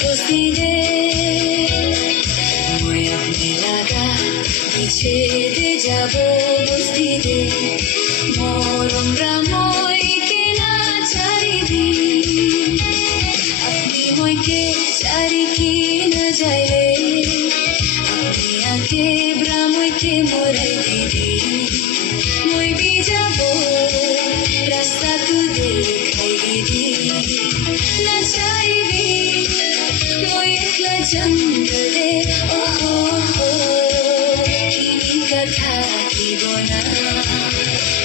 বস্তিতে মই আপনি লাগা বিছেদে যাব বস্তিতে মরমরা মই কেনা চারিদিন আপনি মইকে চারি কি না যাইলে আপনি আগে ব্রামইকে মরে দিদি মই বি যাব রাস্তা তু দেখাই দিদি না চাইবি মই একলা জঙ্গলে ওহো কিনি কথা থাকিব না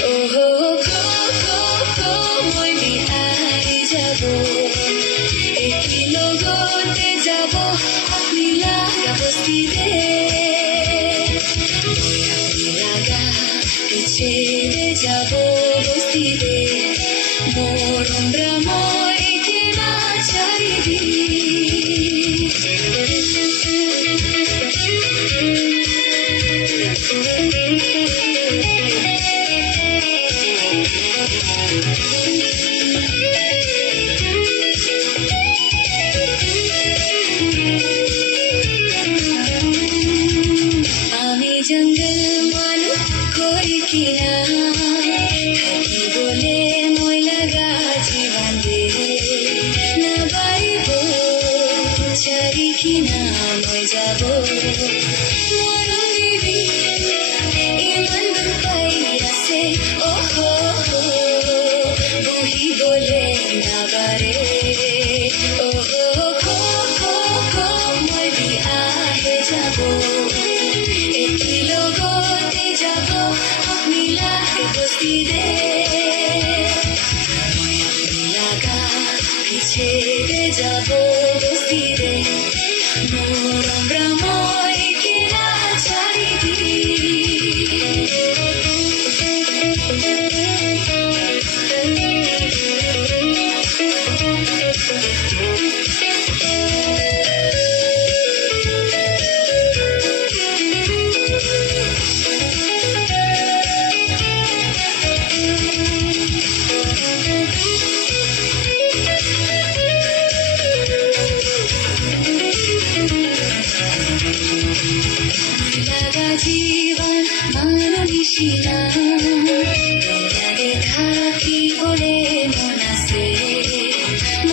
ওহো খো খো খো মই বি আহি যাব একি লগতে যাব আপনি লাগা বস্তিতে মই আপনি লাগা বিছেদে যাব বস্তিতে মরমরা মই কেনা চারিদিন আমি জঙ্গল মানুষ করি কিনা থাকি বলে মই লাগা জীবন দে না বাইব চারি কিনা মই যাব মরম দিবি ইমান দূর পাই আছে ওহো বহি বলে না বারে ওহো খো খো খো মই বি আহে যাব একি লগতে যাব আপনি লাগে বস্তিতে মই আপনি লাগা বিছেদে যাব বস্তিতে মরমরা